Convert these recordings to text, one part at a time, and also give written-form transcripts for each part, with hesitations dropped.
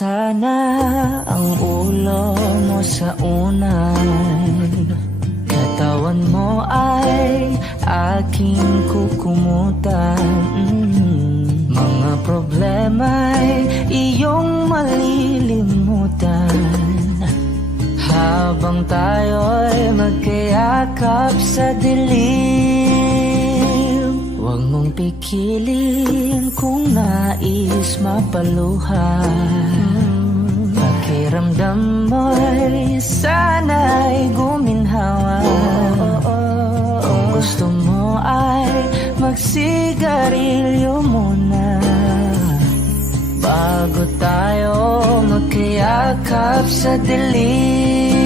sana ang ulo mo sa unan, katawan mo ay aking kukumutan. Mga problema'y iyong malilimutan habang tayo'y magkayakap sa dilim. Huwag mong pikilin kung nais mapaluhan. Pakiramdam mo'y sana'y guminhawa. Kung gusto mo ay magsigarilyo muna bago tayo magkayakap sa dilim.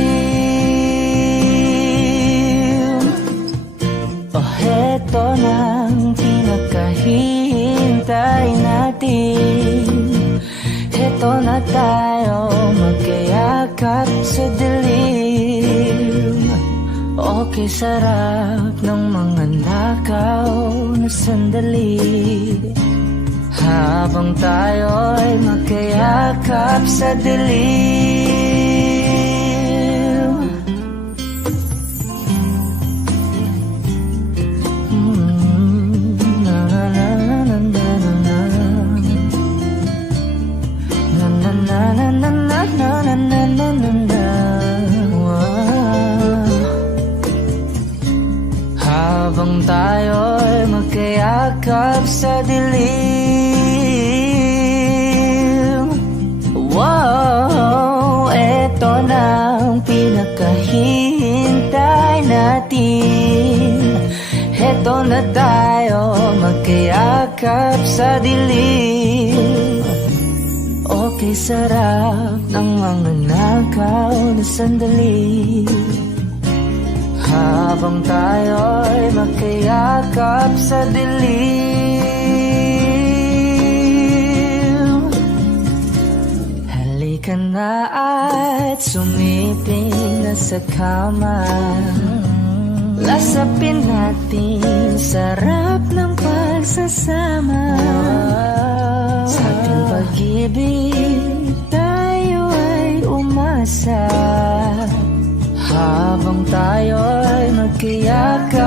O heto nang pinakahihintay natin, heto na tayo magkayakap sa dilim. Okay, sarap ng mga nakaw na sandali habang tayo'y magkayakap sa dilim. Na na na na na na na na na na na na na na na. Habang tayo'y magkayakap sa dilim. Wow, eto na ang pinakahihintay natin. Eto na tayo magkayakap sa dilim. Okay, sarap ng mga nakaw na sandali habang tayo'y magkayakap sa dilim. Halika na at sumiping na sa kama. Lasapin natin sarap ng pagsasama. Sa ating pag-ibig tayo ay umasa habang tayo'y magkayakap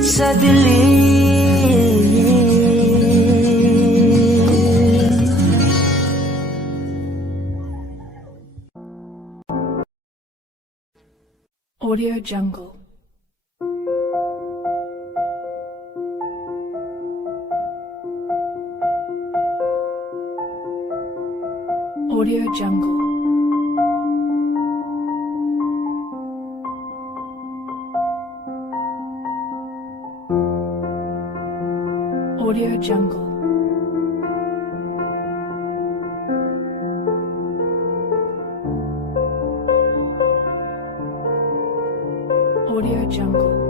sa dilim. Audio Jungle. Audio Jungle. Audio Jungle. Audio Jungle.